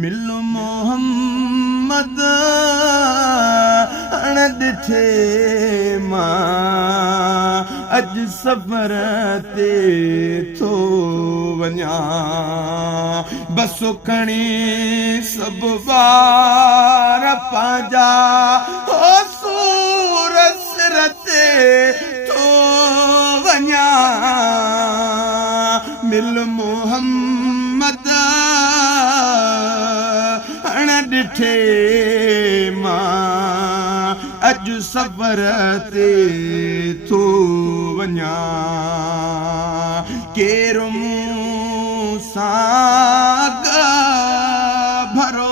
मिलो मोहम्मद अण ॾिठे मां अज सफ़र ते थो वञा बसो खणी सभु वार पंहिंजा हो सूर सिर ते थो वञा मिल मोहम्मद ॾिठे मां अॼु सफ़र ते थो वञा केरु मूं सां भरो